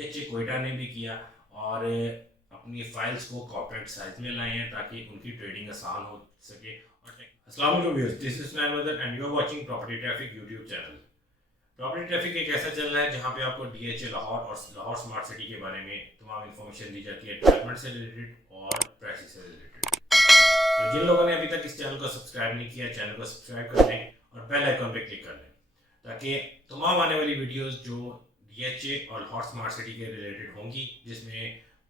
DHA Quetta ने भी किया और अपनी फाइल्स को कॉर्पोरेट साइज में लाए हैं ताकि उनकी ट्रेडिंग आसान हो सके। और अस्सलाम वालेकुम viewers, this is Nain and you are watching property traffic YouTube channel. Property traffic एक ऐसा चैनल है जहां पे आपको डीएचए लाहौर और लाहौर स्मार्ट सिटी के बारे में तमाम इन्फॉर्मेशन दी जाती है, डेवलपमेंट से रिलेटेड और प्राइस से रिलेटेड। तो जिन लोगों ने अभी तक इस चैनल को सब्सक्राइब नहीं किया, चैनल को सब्सक्राइब कर लें और बेल आइकन पे क्लिक कर लें ताकि तमाम आने वाली वीडियोस जो डीएचए और लाहौर स्मार्ट सिटी के रिलेटेड होंगी, जिसमें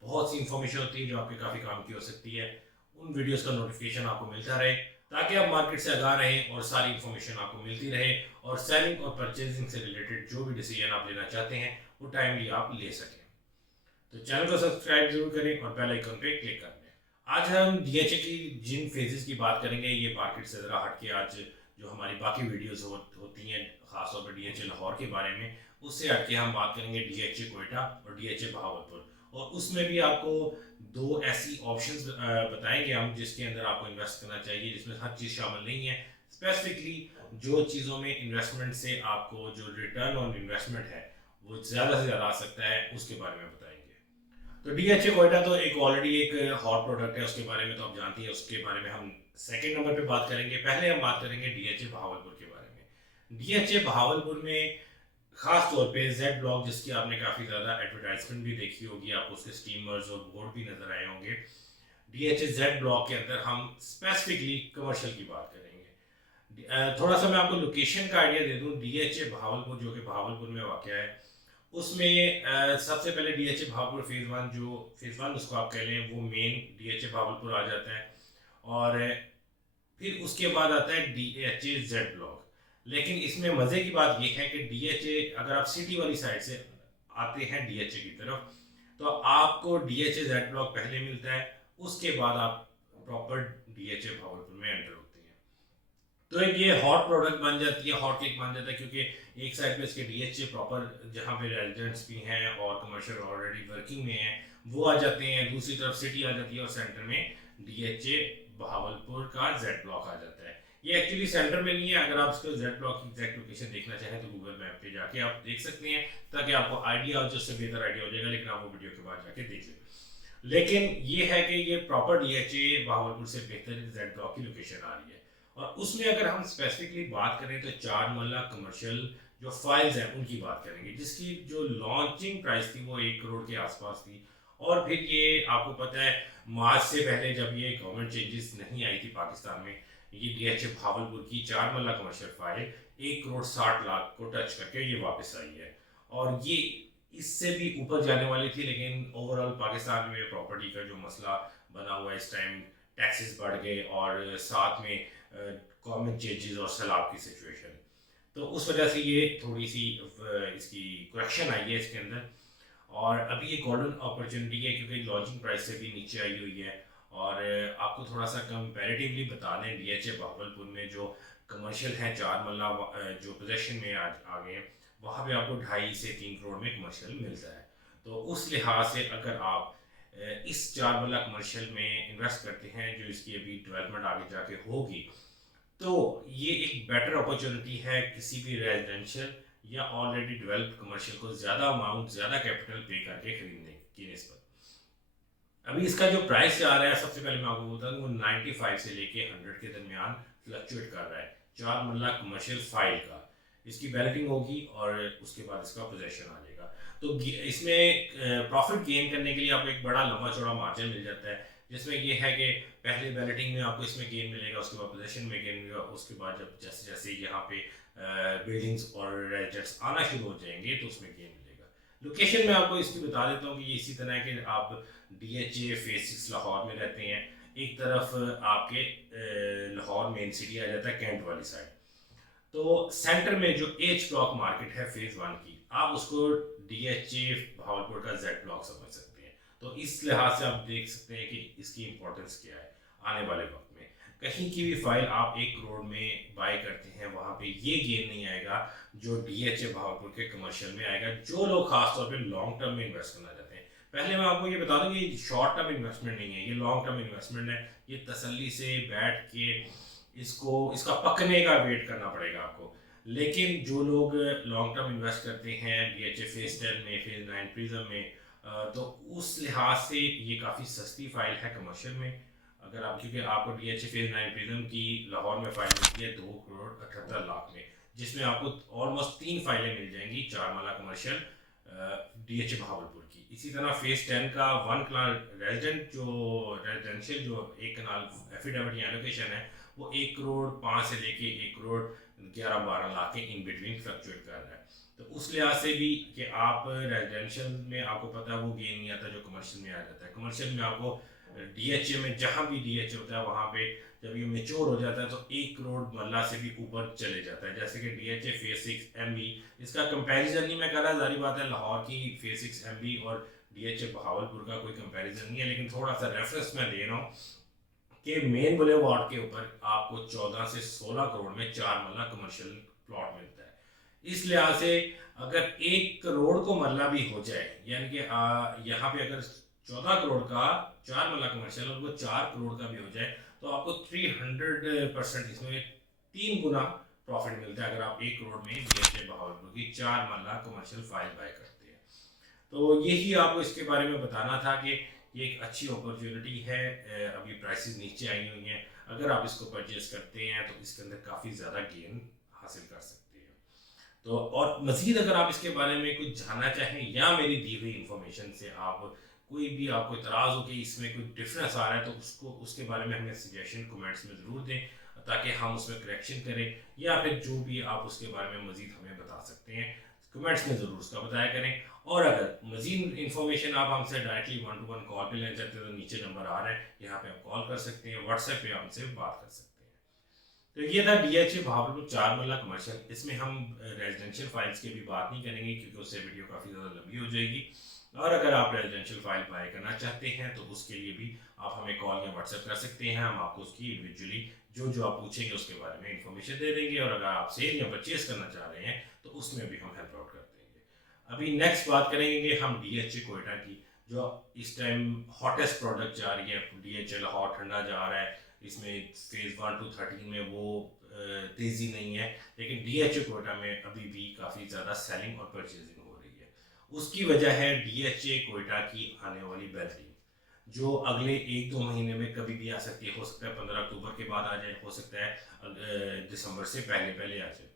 बहुत सी इंफॉर्मेशन होती है जो आपके काफ़ी काम की हो सकती है, उन वीडियोस का नोटिफिकेशन आपको मिलता रहे ताकि आप मार्केट से आगाह रहें और सारी इंफॉर्मेशन आपको मिलती रहे और सेलिंग और परचेजिंग से रिलेटेड जो भी डिसीजन आप लेना चाहते हैं वो टाइमली आप ले सकें। तो चैनल को सब्सक्राइब जरूर करें और बेल आइकन पे क्लिक कर दें। आज हम डीएचए की जिन फेजेस की बात करेंगे, ये मार्केट से ज़रा हट के आज जो हमारी बाकी वीडियोस होती हैं खासतौर पर डीएचए लाहौर के बारे में, उससे हट के हम बात करेंगे डीएचए कोयटा और डीएचए बहावलपुर। और उसमें भी आपको दो ऐसी ऑप्शंस बताएंगे हम जिसके अंदर आपको इन्वेस्ट करना चाहिए, जिसमें हर चीज़ शामिल नहीं है। स्पेसिफिकली जो चीज़ों में इन्वेस्टमेंट से आपको जो रिटर्न ऑन इन्वेस्टमेंट है वो ज़्यादा से ज़्यादा आ सकता है, उसके बारे में बताएंगे। तो डीएचए कोयटा तो एक ऑलरेडी एक हॉट प्रोडक्ट है, उसके बारे में तो आप जानती हैं, उसके बारे में हम सेकेंड नंबर पे बात करेंगे। पहले हम बात करेंगे डीएचए बहावलपुर के बारे में। डीएचए बहावलपुर में खास तौर पे जेड ब्लॉक, जिसकी आपने काफ़ी ज़्यादा एडवर्टाइजमेंट भी देखी होगी, आपको उसके स्टीमर्स और बोर्ड भी नज़र आए होंगे। डीएचए जेड ब्लॉक के अंदर हम स्पेसिफिकली कमर्शियल की बात करेंगे। थोड़ा सा मैं आपको लोकेशन का आइडिया दे दूं। डीएचए बहावलपुर जो कि बहावलपुर में वाक़ है, उसमें सबसे पहले डीएचए बहावलपुर फेज़ वन उसको आप कह लें, वो मेन डीएचए बहावलपुर आ जाता है और फिर उसके बाद आता है डीएचए जेड ब्लॉक। लेकिन इसमें मज़े की बात यह है कि डीएचए, अगर आप सिटी वाली साइड से आते हैं डीएचए की तरफ, तो आपको डीएचए जेड ब्लॉक पहले मिलता है, उसके बाद आप प्रॉपर डीएचए बहावलपुर में एंटर होते हैं। तो एक ये हॉट प्रोडक्ट बन जाती है, हॉट केक बन जाता है, क्योंकि एक साइड पे इसके डीएचए प्रॉपर जहाँ पे रेजिडेंट्स भी हैं और कमर्शियल ऑलरेडी वर्किंग में हैं वो आ जाते हैं, दूसरी तरफ सिटी आ जाती है और सेंटर में डीएचए बहावलपुर का जेड ब्लॉक आ जाता है। ये एक्चुअली सेंटर में नहीं है, अगर आप इसको जेड ब्लॉक की एग्जैक्ट लोकेशन देखना चाहें तो गूगल मैप पे जाके आप देख सकते हैं ताकि आपको आइडिया हो, जिससे बेहतर आइडिया हो जाएगा, लेकिन आप वो वीडियो के बाद जाके देख लें। लेकिन ये है कि ये प्रॉपर डीएचए बहावलपुर से बेहतर जेड ब्लॉक की लोकेशन आ रही है। और उसमें अगर हम स्पेसिफिकली बात करें तो 4 मरला कमर्शियल जो फाइल्स हैं उनकी बात करेंगे, जिसकी जो लॉन्चिंग प्राइस थी वो 1 करोड़ के आसपास थी। और फिर ये आपको पता है मार्च से पहले जब ये गवर्नमेंट चेंजेस नहीं आई थी पाकिस्तान में, ये डीएचए बहावलपुर की 4 मरला कमर्शियल फाइल 1 करोड़ 60 लाख को टच करके ये वापस आई है। और ये इससे भी ऊपर जाने वाली थी, लेकिन ओवरऑल पाकिस्तान में प्रॉपर्टी का जो मसला बना हुआ है इस टाइम, टैक्सेस बढ़ गए और साथ में गवर्नमेंट चेंजेस और सैलाब की सिचुएशन, तो उस वजह से ये थोड़ी सी इसकी करेक्शन आई है इसके अंदर। और अभी ये गोल्डन अपॉर्चुनिटी है क्योंकि लॉन्चिंग प्राइस से भी नीचे आई हुई है। और आपको थोड़ा सा कंपैरेटिवली बता दें, डीएचए बहावलपुर में जो कमर्शियल हैं 4 मरला जो पोजेशन में आ गए हैं, वहाँ पे आपको 2.5 से 3 करोड़ में कमर्शियल मिलता है। तो उस लिहाज से अगर आप इस 4 मरला कमर्शियल में इन्वेस्ट करते हैं जो इसकी अभी डेवलपमेंट आगे जाके होगी, तो ये एक बेटर अपॉर्चुनिटी है किसी भी रेजिडेंशियल या ऑलरेडी डेवलप्ड कमर्शियल को ज़्यादा अमाउंट, ज़्यादा कैपिटल पे करके खरीदने की निस्बत। अभी इसका जो प्राइस जा रहा है, सबसे पहले मैं आपको बोलता हूँ, वो 95 से लेके 100 के दरमियान फ्लक्चुएट कर रहा है 4 मरला कमर्शियल फाइल का। इसकी बैलेटिंग होगी और उसके बाद इसका पोजेशन आ जाएगा। तो इसमें प्रॉफिट गेन करने के लिए आपको एक बड़ा लंबा चौड़ा मार्जिन मिल जाता है, जिसमें ये है कि पहले बैलेटिंग में आपको इसमें गेन मिलेगा, उसके बाद पोजेशन में गेन मिलेगा, उसके बाद जब जैसे जैसे यहाँ पे बिल्डिंग्स और रेजिडेंट्स आना शुरू हो जाएंगे तो उसमें गेन मिलेगा। लोकेशन में आपको इसकी बता देता हूँ कि ये इसी तरह है कि आप डीएचए फेज 6 लाहौर में रहते हैं, एक तरफ आपके लाहौर मेन सिटी आ जाता है कैंट वाली साइड, तो सेंटर में जो एच ब्लॉक मार्केट है फेज 1 की, आप उसको डीएचए बहावलपुर का जेड ब्लॉक समझ सकते हैं। तो इस लिहाज से आप देख सकते हैं कि इसकी इंपॉर्टेंस क्या है आने वाले वक्त में। कहीं की भी फाइल आप 1 करोड़ में बाय करते हैं, वहाँ पे ये गेन नहीं आएगा जो डीएचए बहावलपुर के कमर्शियल में आएगा, जो लोग खासतौर पर लॉन्ग टर्म में इन्वेस्ट करना चाहते हैं। पहले मैं आपको ये बता दूं कि शॉर्ट टर्म इन्वेस्टमेंट नहीं है, ये लॉन्ग टर्म इन्वेस्टमेंट है। ये तसल्ली से बैठ के इसका पकने का वेट करना पड़ेगा आपको। लेकिन जो लोग लॉन्ग टर्म इन्वेस्ट करते हैं DHA फेज 10 में, फेज 9 प्रिज्म में, तो उस लिहाज से ये काफ़ी सस्ती फाइल है कमर्शियल में। अगर आप, क्योंकि आपको DHA फेज 9 प्रिज्म की लाहौर में फाइल मिलती है 2 करोड़ 78 लाख में, जिसमें आपको ऑलमोस्ट 3 फाइलें मिल जाएंगी 4 माला कमर्शियल DHA भावलपुर की। इसी तरह फेज 10 का 1 कनाल रेजिडेंशियल जो 1 कनाल एफिडेविट या एलोकेशन है, वो 1 करोड़ 5 से लेके 1 करोड़ 11-12 लाख के इन बिटवीन फ्लक्चुएट कर रहा है। तो उस लिहाज से भी कि आप रेजिडेंशियल में आपको पता है वो गेन नहीं आता जो कमर्शियल में आ जाता है। कमर्शियल में आपको DHA में जहाँ भी DHA होता है वहाँ पे जब ये मेच्योर हो जाता है तो 1 करोड़ मल्ला से भी ऊपर चले जाता है। जैसे कि DHA फेज 6 MB, इसका कंपैरिजन नहीं मैं कर रहा, जारी बात है लाहौर की फेज 6 MB और DHA बहावलपुर का कोई कंपैरिजन नहीं है, लेकिन थोड़ा सा रेफरेंस मैं दे रहा हूँ कि मेन बुलेवार्ड के ऊपर आपको 14 से 16 करोड़ में 4 मरला कमर्शियल प्लॉट मिलता है। इस लिहाज से अगर 1 करोड़ को मरला भी हो जाए, यानी कि यहाँ पे अगर 14 करोड़ का 4 मरला कमर्शियल और वो 4 करोड़ का भी हो जाए तो आपको 300% इसमें 3 गुना प्रॉफिट मिलता है अगर आप 1 करोड़ में DHA बहावलपुर की 4 मरला कमर्शियल फाइल बाय करते हैं। तो यही आपको इसके बारे में बताना था कि ये एक अच्छी अपॉर्चुनिटी है। अभी प्राइसेस नीचे आई हुई हैं, अगर आप इसको परचेज करते हैं तो इसके अंदर काफ़ी ज़्यादा गेन हासिल कर सकते हैं। तो और मज़ीद अगर आप इसके बारे में कुछ जानना चाहें या मेरी दी हुई इंफॉर्मेशन से आप कोई भी आपको इतराज़ हो कि इसमें कोई डिफरेंस आ रहा है, तो उसको उसके बारे में हमें सजेशन कमेंट्स में ज़रूर दें ताकि हम उसमें करेक्शन करें, या फिर जो भी आप उसके बारे में मज़ीद हमें बता सकते हैं कमेंट्स में ज़रूर उसका बताया करें। और अगर मज़ीद इन्फॉर्मेशन आप हमसे डायरेक्टली 1-to-1 कॉल पे लेना चाहते हैं तो नीचे नंबर आ रहा है, यहाँ पे आप कॉल कर सकते हैं, व्हाट्सएप पे हमसे बात कर सकते हैं। तो ये था DHA भावलपुर 4 मरला कमर्शियल। इसमें हम रेजिडेंशियल फाइल्स की भी बात नहीं करेंगे क्योंकि उससे वीडियो काफ़ी ज़्यादा लंबी हो जाएगी। और अगर आप रेजिडेंशियल फाइल बाय करना चाहते हैं तो उसके लिए भी आप हमें कॉल या व्हाट्सएप कर सकते हैं, हम आपको उसकी इंडिविजुअली जो आप पूछेंगे उसके बारे में इन्फॉर्मेशन दे देंगे। और अगर आप सेल या परचेज करना चाह रहे हैं तो उसमें भी हम हेल्प आउट कर देंगे। अभी नेक्स्ट बात करेंगे हम DHA कोयटा की, जो इस टाइम हॉटेस्ट प्रोडक्ट जा रही है। DHA लाहौर ठंडा जा रहा है, इसमें फेज 1 to 13 में वो तेज़ी नहीं है, लेकिन DHA कोयटा में अभी भी काफ़ी ज़्यादा सेलिंग और परचेजिंग हो रही है। उसकी वजह है DHA कोयटा की आने वाली बैलेटिंग, जो अगले 1-2 महीने में कभी भी आ सकती है। हो सकता है 15 अक्टूबर के बाद आ जाए, हो सकता है दिसंबर से पहले पहले आ जाए।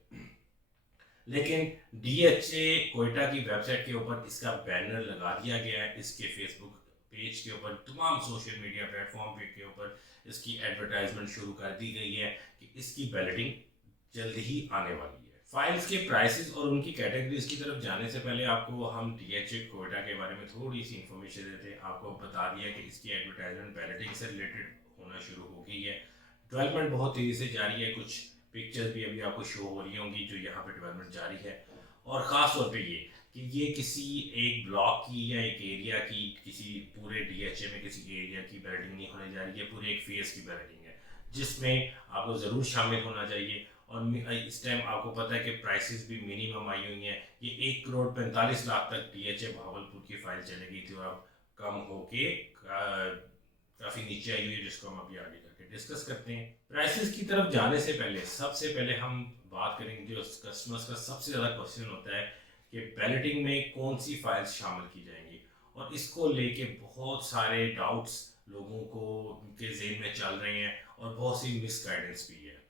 लेकिन DHA कोयटा की वेबसाइट के ऊपर इसका बैनर लगा दिया गया है, इसके फेसबुक पेज के ऊपर, तमाम सोशल मीडिया प्लेटफॉर्म के ऊपर इसकी एडवर्टाइजमेंट शुरू कर दी गई है कि इसकी बैलेटिंग जल्द ही आने वाली है। फाइल्स के प्राइसेस और उनकी कैटेगरीज की तरफ जाने से पहले आपको हम DHA कोयटा के बारे में थोड़ी सी इंफॉर्मेशन देते हैं। आपको बता दिया कि इसकी एडवर्टाइजमेंट बैलेटिंग से रिलेटेड होना शुरू हो गई है। डेवलपमेंट बहुत तेज़ी से जारी है, कुछ पिक्चर्स भी अभी आपको शो हो रही होंगी जो यहाँ पे डेवलपमेंट जारी है। और ख़ास तौर पे ये कि ये किसी एक ब्लॉक की या एक एरिया की, किसी पूरे DHA में किसी एरिया की बैलेटिंग नहीं होने जा रही है, पूरे एक फेज़ की बैलेटिंग है जिसमें आपको ज़रूर शामिल होना चाहिए। और इस टाइम आपको पता है कि प्राइसेस भी मिनिमम आई हुई हैं। ये 1 करोड़ 45 लाख तक DHA भावलपुर की फाइल चले गई थी और अब कम होके काफ़ी नीचे आई हुई है, जिसको हम अभी आगे करके डिस्कस करते हैं। प्राइसेस की तरफ जाने से पहले सबसे पहले हम बात करेंगे, जो कस्टमर्स का सबसे ज़्यादा क्वेश्चन होता है कि बैलेटिंग में कौन सी फाइल्स शामिल की जाएंगी, और इसको लेके बहुत सारे डाउट्स लोगों को के जेहन में चल रहे हैं और बहुत सी मिसगाइडेंस भी है।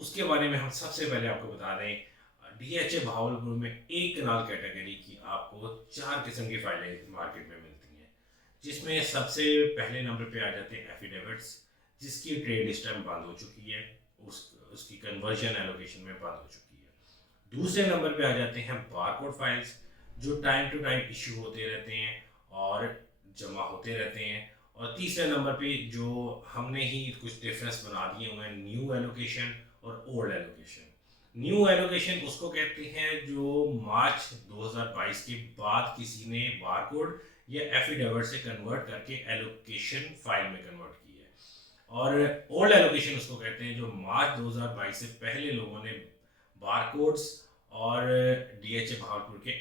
उसके बारे में हम सबसे पहले आपको बता दें, DHA भावलपुर में 1 कनाल कैटेगरी की आपको 4 किस्म की फाइलें मार्केट में मिलती हैं, जिसमें सबसे पहले नंबर पे आ जाते हैं एफिडेविट्स, जिसकी ट्रेड इस टाइम बंद हो चुकी है, उसकी कन्वर्जन एलोकेशन में बंद हो चुकी है। दूसरे नंबर पे आ जाते हैं बारकोड फाइल्स, जो टाइम टू टाइम इशू होते रहते हैं और जमा होते रहते हैं। और तीसरे नंबर पे जो हमने ही कुछ डिफरेंस बना दिए हुए हैं, न्यू एलोकेशन और ओल्ड एलोकेशन। न्यू एलोकेशन उसको कहते हैं जो मार्च 2022 के बाद किसी ने बारकोड या एफिडेविट से कन्वर्ट करके एलोकेशन फाइल में कन्वर्ट की है। और ओल्ड एलोकेशन उसको कहते हैं जो मार्च 2022 से पहले लोगों ने बारकोड्स और DHA भावलपुर के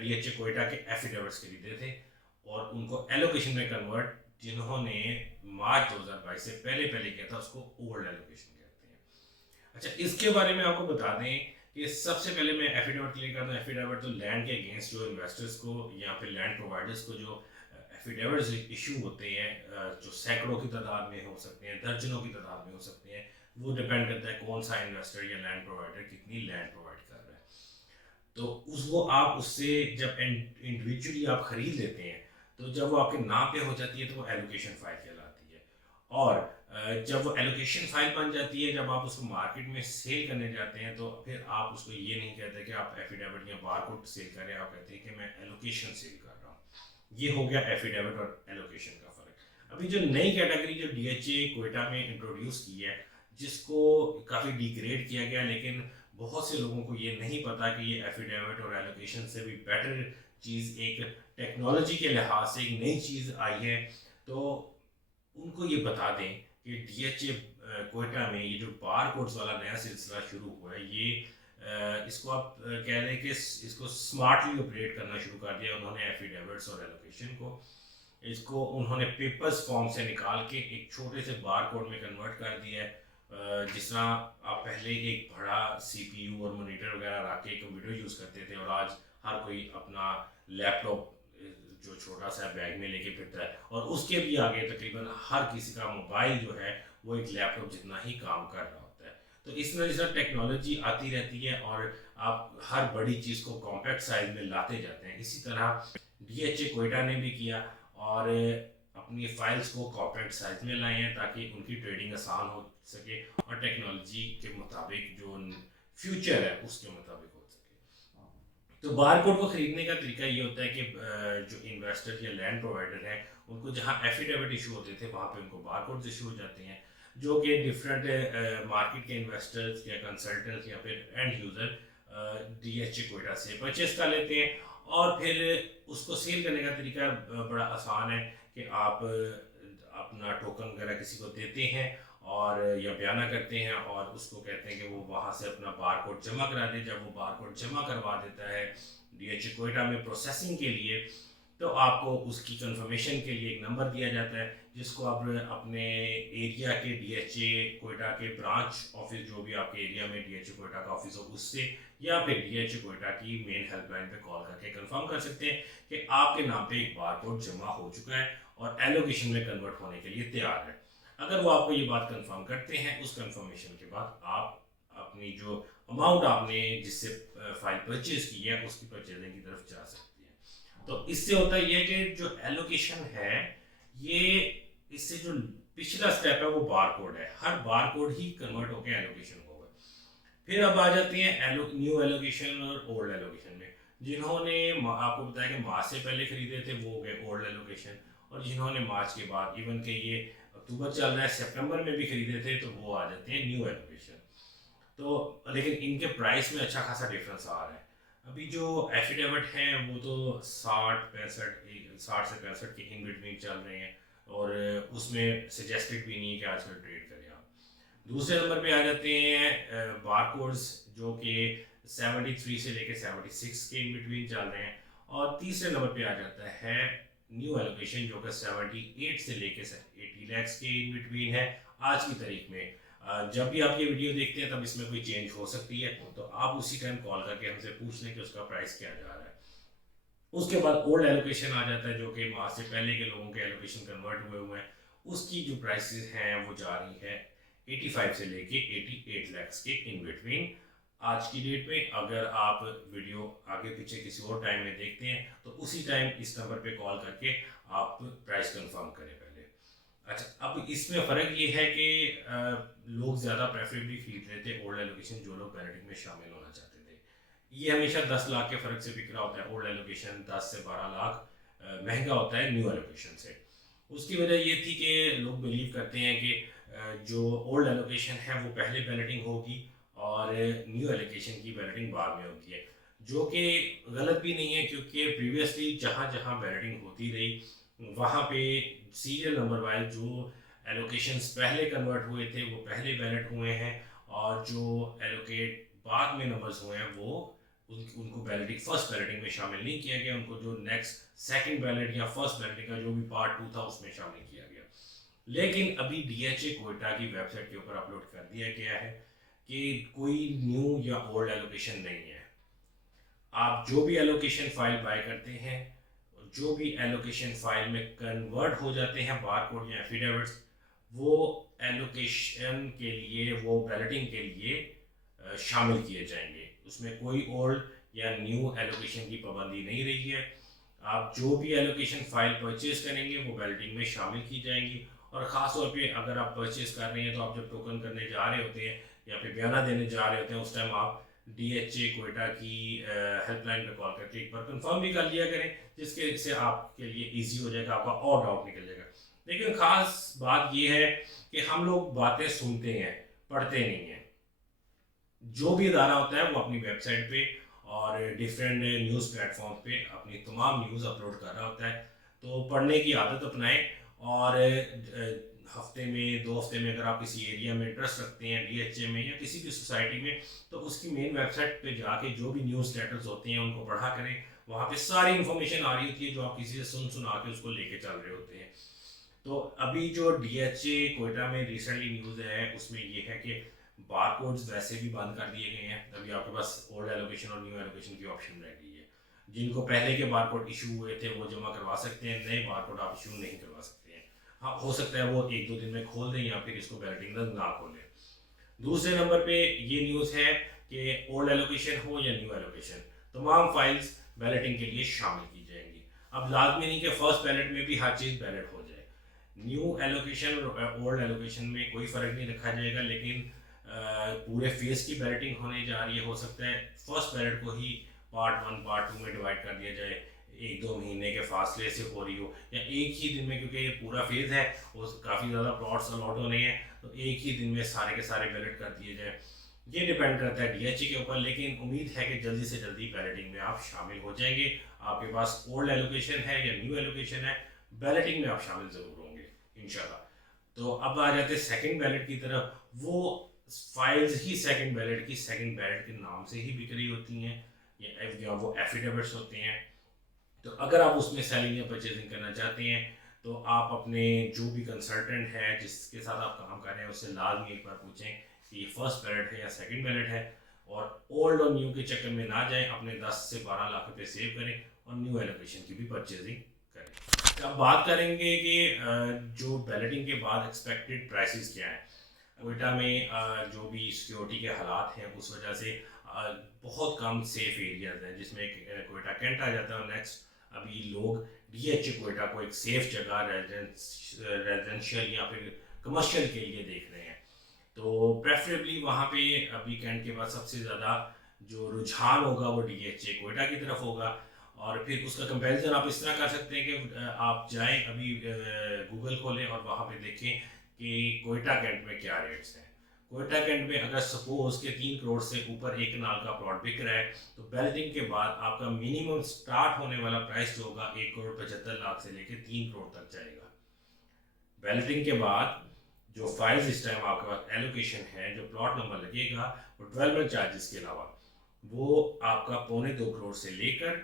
DHA कोयटा के एफिडेविट्स खरीदे थे और उनको एलोकेशन में कन्वर्ट जिन्होंने मार्च 2022 से पहले किया था, उसको ओल्ड एलोकेशन कहते हैं। अच्छा, इसके बारे में आपको बता दें कि सबसे पहले मैं एफिडेविट क्लियर करता हूँ। एफिडेविट तो लैंड के अगेंस्ट जो इन्वेस्टर्स को या फिर लैंड प्रोवाइडर्स को जो एफिडेविट्स इशू होते हैं, जो सैकड़ों की तादाद में हो सकते हैं, दर्जनों की तादाद में हो सकते हैं, वो डिपेंड करता है कौन सा इन्वेस्टर या लैंड प्रोवाइडर कितनी लैंड प्रोवाइड कर रहा है। तो उसको आप उससे जब इंडिविजुअली आप खरीद लेते हैं, तो जब वो आपके नाम पे हो जाती है तो वो एलोकेशन फाइल कहलाती है। और जब वो एलोकेशन फाइल बन जाती है, जब आप उसको मार्केट में सेल करने जाते हैं, तो फिर आप उसको ये नहीं कहते कि आप एफिडेविट या बारकोड सेल कर रहे हैं, आप कहते हैं कि मैं एलोकेशन सेल कर रहा हूँ। ये हो गया एफिडेविट और एलोकेशन का फ़र्क। अभी जो नई कैटेगरी जो डीएचए कोयटा में इंट्रोड्यूस की है, जिसको काफ़ी डिग्रेड किया गया, लेकिन बहुत से लोगों को ये नहीं पता कि ये एफिडेविट और एलोकेशन से भी बेटर चीज़, एक टेक्नोलॉजी के लिहाज से एक नई चीज़ आई है। तो उनको ये बता दें कि डीएचए कोयटा में ये जो बार कोड्स वाला नया सिलसिला शुरू हुआ है, ये इसको आप कह लें कि इसको स्मार्टली ऑपरेट करना शुरू कर दिया उन्होंने एफिडेविट्स और एलोकेशन को। इसको उन्होंने पेपर्स फॉर्म से निकाल के एक छोटे से बार कोड में कन्वर्ट कर दिया है। जिस तरह आप पहले एक बड़ा सीपीयू और मॉनिटर वगैरह रख के कंप्यूटर यूज़ करते थे, और आज हर कोई अपना लैपटॉप जो छोटा सा बैग में लेके फिरता है, और उसके भी आगे तकरीबन हर किसी का मोबाइल जो है वो एक लैपटॉप जितना ही काम कर रहा होता है। तो इस तरह जिस टेक्नोलॉजी आती रहती है और आप हर बड़ी चीज़ को कॉम्पैक्ट साइज में लाते जाते हैं, इसी तरह डीएचए कोयटा ने भी किया और अपनी फाइल्स को कॉम्पैक्ट साइज में लाए हैं ताकि उनकी ट्रेडिंग आसान हो सके और टेक्नोलॉजी के मुताबिक जो फ्यूचर है उसके मुताबिक हो सके। तो बारकोड को ख़रीदने का तरीका ये होता है कि जो इन्वेस्टर या लैंड प्रोवाइडर हैं, उनको जहाँ एफिडेविट इशू होते थे वहाँ पे उनको बारकोड्स इशू हो जाते हैं, जो कि डिफरेंट मार्केट के इन्वेस्टर्स या कंसल्टेंट्स या फिर एंड यूज़र डीएचए कोयटा से परचेस कर लेते हैं। और फिर उसको सेल करने का तरीका बड़ा आसान है कि आप अपना टोकन वगैरह किसी को देते हैं और या बयाना करते हैं और उसको कहते हैं कि वो वहाँ से अपना बारकोड जमा करा दे। जब वो बारकोड जमा करवा देता है डीएचए कोयटा में प्रोसेसिंग के लिए, तो आपको उसकी कंफर्मेशन के लिए एक नंबर दिया जाता है, जिसको आप अपने एरिया के डीएचए कोयटा के ब्रांच ऑफिस, जो भी आपके एरिया में डीएचए कोयटा का ऑफिस हो, उससे या फिर डीएचए कोयटा की मेन हेल्पलाइन पे कॉल करके कंफर्म कर सकते हैं कि आपके नाम पे एक बारकोड जमा हो चुका है और एलोकेशन में कन्वर्ट होने के लिए तैयार है। अगर वो आपको ये बात कंफर्म करते हैं, उस कंफर्मेशन के बाद आप अपनी जो अमाउंट आपने जिससे फाइल परचेज की है उसकी परचेजिंग की तरफ जा सकते हैं। तो इससे होता ये है कि जो एलोकेशन है, ये इससे जो पिछला स्टेप है वो बारकोड है, हर बारकोड ही कन्वर्ट होकर एलोकेशन होगा। फिर अब आ जाते हैं न्यू एलोकेशन और ओल्ड एलोकेशन में। जिन्होंने आपको बताया कि मार्च से पहले खरीदे थे वो हो गए ओल्ड एलोकेशन, और जिन्होंने मार्च के बाद, इवन के ये अक्टूबर चल रहा है, सितंबर में भी खरीदे थे, तो वो आ जाते हैं न्यू एलोकेशन। तो लेकिन इनके प्राइस में अच्छा खासा डिफरेंस आ रहा है। अभी जो एफिडेविट हैं वो तो 60 से 65 के इन बिटवीन चल रहे हैं, और उसमें सजेस्टेड भी नहीं है कि आजकल ट्रेड करें आप। दूसरे नंबर पे आ जाते हैं बारकोड्स, जो कि 73 से लेके 76 के इन बिटवीन चल रहे हैं। और तीसरे नंबर पे आ जाता है न्यू एलोकेशन, जो कि 78 से लेके 80 लैक्स के इन बिटवीन है आज की तारीख में। जब भी आप ये वीडियो देखते हैं तब इसमें कोई चेंज हो सकती है, तो आप उसी टाइम कॉल करके हमसे पूछ लें कि उसका प्राइस क्या जा रहा है। उसके बाद ओल्ड एलोकेशन आ जाता है, जो कि मार्च से पहले के लोगों के एलोकेशन कन्वर्ट हुए हैं, उसकी जो प्राइसेस हैं वो जा रही है 85 से लेके 88 लैक्स के इन बिटवीन आज की डेट में। अगर आप वीडियो आगे पीछे किसी और टाइम में देखते हैं तो उसी टाइम इस नंबर पे कॉल करके आप प्राइस कंफर्म करें पहले। अच्छा, अब इसमें फ़र्क ये है कि लोग ज़्यादा प्रेफरेबली खरीद लेते ओल्ड एलोकेशन, जो लोग बैलेटिंग में शामिल होना चाहते थे। ये हमेशा 10 लाख के फ़र्क से बिक रहा होता है। ओल्ड एलोकेशन 10 से 12 लाख महंगा होता है न्यू एलोकेशन से। उसकी वजह ये थी कि लोग बिलीव करते हैं कि जो ओल्ड एलोकेशन है वो पहले बैलेटिंग होगी और न्यू एलोकेशन की बैलेटिंग बाद में होती है, जो कि गलत भी नहीं है, क्योंकि प्रीवियसली जहाँ जहाँ बैलेटिंग होती रही वहाँ पे सीरियल नंबर वाइज जो एलोकेशंस पहले कन्वर्ट हुए थे वो पहले बैलेट हुए हैं, और जो एलोकेट बाद में नंबर्स हुए हैं वो उनको बैलेटिंग फर्स्ट बैलेटिंग में शामिल नहीं किया गया। उनको जो नेक्स्ट सेकंड बैलेट या फर्स्ट बैलेटिंग का जो भी पार्ट 2 था उसमें शामिल किया गया। लेकिन अभी डीएचए कोयटा की वेबसाइट के ऊपर अपलोड कर दिया गया है कि कोई न्यू या ओल्ड एलोकेशन नहीं है। आप जो भी एलोकेशन फाइल बाय करते हैं, जो भी एलोकेशन फाइल में कन्वर्ट हो जाते हैं बारकोड या एफिडेविट्स, वो एलोकेशन के लिए, वो बैलेटिंग के लिए शामिल किए जाएंगे। उसमें कोई ओल्ड या न्यू एलोकेशन की पाबंदी नहीं रही है। आप जो भी एलोकेशन फाइल परचेज करेंगे वो बैलेटिंग में शामिल की जाएंगी। और ख़ास तौर पे अगर आप परचेज कर रहे हैं तो आप जब टोकन करने जा रहे होते हैं या फिर बयाना देने जा रहे होते हैं, उस टाइम आप DHA कोयटा की हेल्पलाइन पे कॉल करके एक बार कंफर्म भी कर लिया करें, जिसके से आपके लिए इजी हो जाएगा, आपका और डाउट निकल जाएगा। लेकिन ख़ास बात यह है कि हम लोग बातें सुनते हैं, पढ़ते नहीं हैं। जो भी अदारा होता है वो अपनी वेबसाइट पे और डिफरेंट न्यूज़ प्लेटफॉर्म पे अपनी तमाम न्यूज़ अपलोड कर रहा होता है। तो पढ़ने की आदत अपनाएं और हफ्ते में 2 हफ्ते में अगर आप किसी एरिया में इंटरेस्ट रखते हैं, DHA में या किसी भी सोसाइटी में, तो उसकी मेन वेबसाइट पे जाके जो भी न्यूज़ स्टेटस होते हैं उनको पढ़ा करें। वहाँ पे सारी इन्फॉर्मेशन आ रही होती है जो आप किसी से सुना के उसको लेके चल रहे होते हैं। तो अभी जो DHA कोयटा में रिसेंटली न्यूज़ है उसमें ये है कि बारकोड्स वैसे भी बंद कर दिए गए हैं। अभी आपके पास ओल्ड एलोकेशन और न्यू एलोकेशन की ऑप्शन रह गई है। जिनको पहले के बारकोड इशू हुए थे वो जमा करवा सकते हैं, नए बारकोड आप इशू नहीं करवा सकते हैं। हाँ, हो सकता है वो 1-2 दिन में खोल दें या फिर इसको बैलेटिंग ना खोलें। दूसरे नंबर पे ये न्यूज़ है कि ओल्ड एलोकेशन हो या न्यू एलोकेशन, तमाम फाइल्स बैलेटिंग के लिए शामिल की जाएंगी। अब लाजमी नहीं कि फर्स्ट बैलेट में भी हर चीज़ बैलेट हो जाए। न्यू एलोकेशन और ओल्ड एलोकेशन में कोई फ़र्क नहीं रखा जाएगा, लेकिन पूरे फेज की बैलेटिंग होने जा रही है। हो सकता है फर्स्ट बैलेट को ही पार्ट 1 पार्ट 2 में डिवाइड कर दिया जाए, 1-2 महीने के फासले से हो रही हो, या एक ही दिन में, क्योंकि ये पूरा फेज है और काफ़ी ज़्यादा प्लॉट्स अलॉट होने हैं, तो एक ही दिन में सारे के सारे बैलेट कर दिए जाए। ये डिपेंड करता है DHA के ऊपर, लेकिन उम्मीद है कि जल्दी से जल्दी बैलेटिंग में आप शामिल हो जाएंगे। आपके पास ओल्ड एलोकेशन है या न्यू एलोकेशन है, बैलेटिंग में आप शामिल ज़रूर होंगे इंशाल्लाह। तो अब आ जाते हैं सेकंड बैलेट की तरफ। वो फाइल्स ही सेकंड बैलेट के नाम से ही बिक रही होती हैं, या वो एफिडेविट्स होते हैं। तो अगर आप उसमें सेलिंग या परचेजिंग करना चाहते हैं तो आप अपने जो भी कंसल्टेंट है जिसके साथ आप काम कर रहे हैं उससे लाजमी एक बार पूछें कि ये फर्स्ट बैलेट है या सेकंड बैलेट है, और ओल्ड और न्यू के चक्कर में ना जाएं। अपने 10 से 12 लाख रुपए सेव करें और न्यू एलोकेशन की भी परचेजिंग करें। अब बात करेंगे कि जो बैलेटिंग के बाद एक्सपेक्टेड प्राइसेस क्या हैं। कोयटा में जो भी सिक्योरिटी के हालात हैं उस वजह से बहुत कम सेफ एरियाज हैं, जिसमें कोयटा कैंट आ जाता है। नेक्स्ट अभी लोग DHA कोयटा को एक सेफ जगह रेजिडेंशियल या फिर कमर्शियल के लिए देख रहे हैं। तो प्रेफरेबली वहाँ पे अभी कैंट के बाद सबसे ज़्यादा जो रुझान होगा वो DHA कोयटा की तरफ होगा। और फिर उसका कंपैरिजन आप इस तरह कर सकते हैं कि आप जाएं, अभी गूगल खोलें और वहाँ पे देखें कि कोयटा कैंट में क्या रेट्स हैं। कोयटा कैंट में अगर सपोज के 3 करोड़ से ऊपर एक कनाल का प्लॉट बिक रहा है, तो बैलेटिंग के बाद आपका मिनिमम स्टार्ट होने वाला प्राइस जो होगा 1,75,00,000 से लेकर 3 करोड़ तक जाएगा। बैलेटिंग के बाद जो फाइल्स इस टाइम आपके पास एलोकेशन है, जो प्लॉट नंबर लगेगा, वो डेवलपमेंट चार्जेस के अलावा वो आपका 2.25 करोड़ से लेकर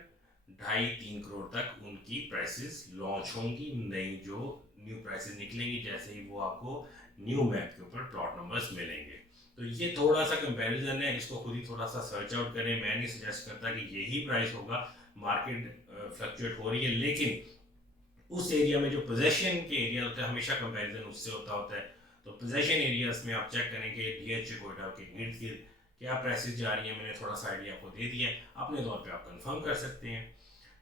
2.5-3 करोड़ तक उनकी प्राइसेस लॉन्च होंगी। नई जो न्यू प्राइसेस निकलेंगी जैसे ही वो आपको न्यू मैप के ऊपर प्लॉट नंबर्स मिलेंगे। तो ये थोड़ा सा कंपैरिजन है, इसको खुद ही थोड़ा सा सर्च आउट करें। मैं नहीं सजेस्ट करता कि यही प्राइस होगा, मार्केट फ्लक्चुएट हो रही है, लेकिन उस एरिया में जो पोजेशन के एरिया होता है हमेशा कंपैरिजन उससे होता है। तो पोजेशन एरियाज में आप चेक करें कि DHA कोयटा के इर्द गिर्द क्या प्राइसेस जा रही हैं। मैंने थोड़ा सा आइडिया आपको दे दिया है, अपने तौर पे आप कंफर्म कर सकते हैं।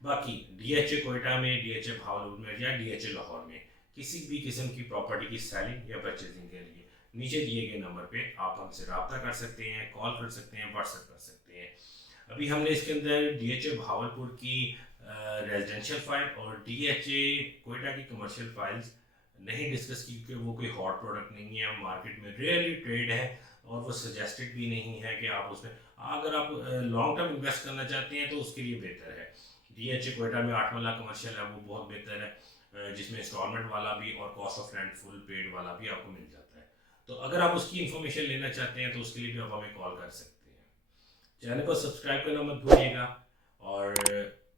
बाकी DHA कोयटा में, DHA भावलपुर में या DHA लाहौर में किसी भी किस्म की प्रॉपर्टी की सेलिंग या परचेजिंग के लिए नीचे दिए गए नंबर पे आप हमसे रब्ता कर सकते हैं, कॉल कर सकते हैं, व्हाट्सएप कर सकते हैं। अभी हमने इसके अंदर DHA भावलपुर की रेजिडेंशियल फाइल और DHA कोयटा की कमर्शियल फाइल्स नहीं डिस्कस की, क्योंकि वो कोई हॉट प्रोडक्ट नहीं है, मार्केट में रेयरली ट्रेड है और वो सजेस्टेड भी नहीं है कि आप उसमें, अगर आप लॉन्ग टर्म इन्वेस्ट करना चाहते हैं तो उसके लिए बेहतर है। DHA कोयटा में 8 मरला कमर्शियल है, वो बहुत बेहतर है, जिसमें इंस्टॉलमेंट वाला भी और cost of rent full paid वाला भी आपको मिल जाता है। तो अगर आप उसकी इन्फॉर्मेशन लेना चाहते हैं तो उसके लिए भी आप हमें कॉल कर सकते हैं। चैनल को सब्सक्राइब करना मत भूलिएगा और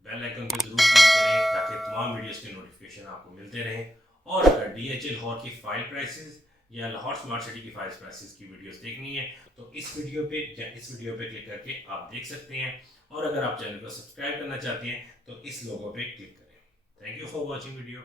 बेल आइकन को जरूर क्लिक करें ताकि तमाम वीडियोस के नोटिफिकेशन आपको मिलते रहें। और अगर DHA लाहौर की फाइल प्राइसेस या लाहौर स्मार्ट सिटी की फाइल्स प्राइसेस की वीडियोस देखनी है तो इस वीडियो पे क्लिक करके आप देख सकते हैं। और अगर आप चैनल को सब्सक्राइब करना चाहते हैं तो इस लोगो पे क्लिक करें। Thank you for watching video.